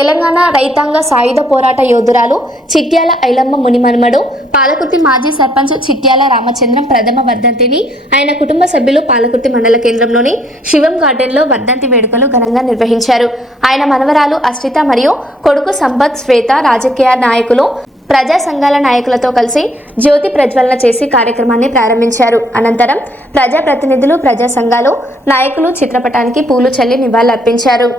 తెలంగాణ రైతాంగ సాయుధ పోరాట యోధురాలు చిట్యాల ఐలమ్మ మునిమనుమడు పాలకుర్తి మాజీ సర్పంచ్ చిట్యాల రామచంద్రం ప్రథమ వర్ధంతిని ఆయన కుటుంబ సభ్యులు పాలకుర్తి మండల కేంద్రంలోని శివం గార్డెన్లో వర్ధంతి వేడుకలు ఘనంగా నిర్వహించారు. ఆయన మనవరాలు అశ్రిత మరియు కొడుకు సంపత్, శ్వేత రాజకీయ నాయకులు, ప్రజా సంఘాల నాయకులతో కలిసి జ్యోతి ప్రజ్వలన చేసి కార్యక్రమాన్ని ప్రారంభించారు. అనంతరం ప్రజాప్రతినిధులు, ప్రజా సంఘాలు నాయకులు చిత్రపటానికి పూలు చల్లి నివాళులర్పించారు.